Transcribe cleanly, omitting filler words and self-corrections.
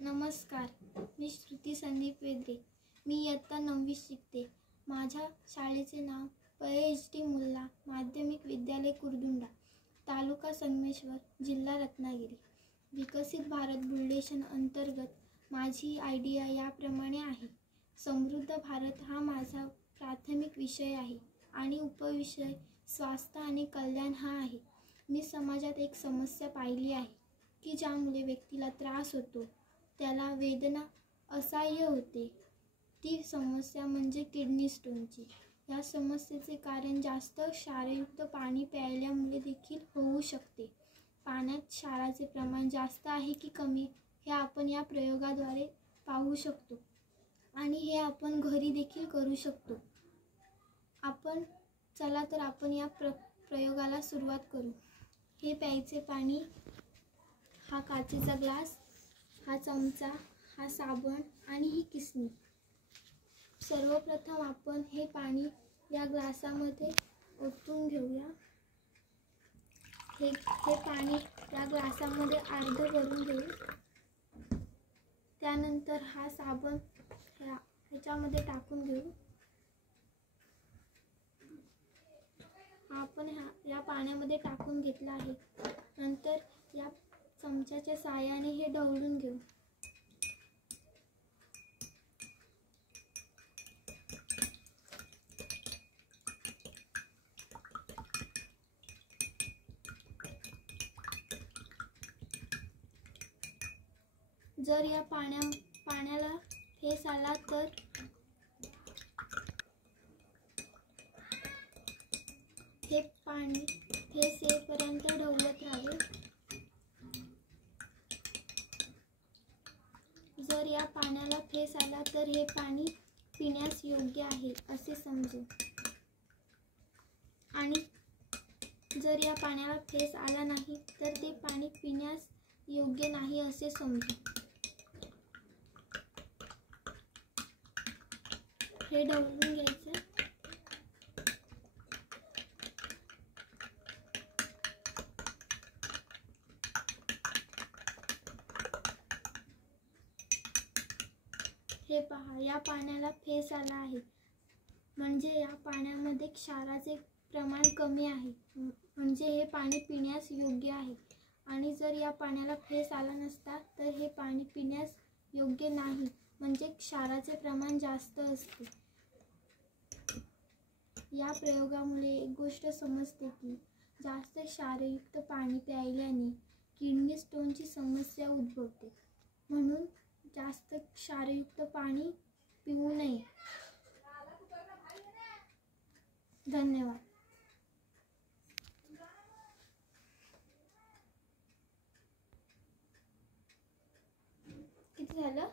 नमस्कार, मी श्रुती संदीप वेद्रे. मी इयत्ता 9वी शिकते. माझ्या शाळेचे नाव पी.एच.डी. मुल्ला माध्यमिक विद्यालय कुर्डुंडा, तालुका संगमेश्वर, जिल्हा रत्नागिरी. विकसित भारत बुलढेशन अंतर्गत माझी आयडिया याप्रमाणे आहे. समृद्ध भारत हा माझा प्राथमिक विषय आहे आणि उपविषय स्वास्थ्य आणि कल्याण हा आहे. मी समाजात एक समस्या पाहिली आहे की ज्यामुळे व्यक्तीला त्रास होतो, त्याला वेदना असह्य होते. ती समस्या म्हणजे किडनी स्टोनची. या समस्येचे कारण जास्त क्षारयुक्त पाणी प्यायल्यामुळे देखील होऊ शकते. पाण्यात क्षाराचे प्रमाण जास्त आहे की कमी हे आपण या प्रयोगाद्वारे पाहू शकतो आणि हे आपण घरी देखील करू शकतो. चला तर आपण या प्रयोगाला सुरुवात करू. हे प्यायचे पाणी, हा काचेचा ग्लास, हा चमचा, हा साबण आणि ही किसणी. सर्वप्रथम आपण हे पाणी या ग्लासामध्ये ओतून घेऊया. हे पाणी या ग्लासामध्ये अर्ध भरून घेऊ. त्यानंतर हा साबण ह्याच्यामध्ये टाकून घेऊ. आपण या पाण्यामध्ये टाकून घेतला आहे. नंतर या चमच्याच्या साहाय्याने हे ढवळून घेऊ. जर या पाण्याला फेस आला तर हे पाणी फेस येईपर्यंत ढवळत राहावे. जर या पाण्याला फेस आला तर हे पाणी पिण्यास योग्य आहे असे समजू आणि जर या पाण्याला फेस आला नाही तर ते पाणी पिण्यास योग्य नाही असे समजू. हे ढवळून घ्यायचं. हे पहा, या पाण्याला फेस आला आहे म्हणजे या पाण्यामध्ये क्षाराचे प्रमाण कमी आहे, म्हणजे हे पाणी पिण्यास योग्य आहे. आणि जर या पाण्याला फेस आला नसता तर हे पाणी पिण्यास योग्य नाही, म्हणजे क्षाराचे प्रमाण जास्त असते. या प्रयोगामुळे एक गोष्ट समजते की जास्त क्षारयुक्त पाणी प्यायल्याने किडनी स्टोनची समस्या उद्भवते. म्हणून जास्त क्षारयुक्त पाणी पिऊ नये. धन्यवाद. किती झालं?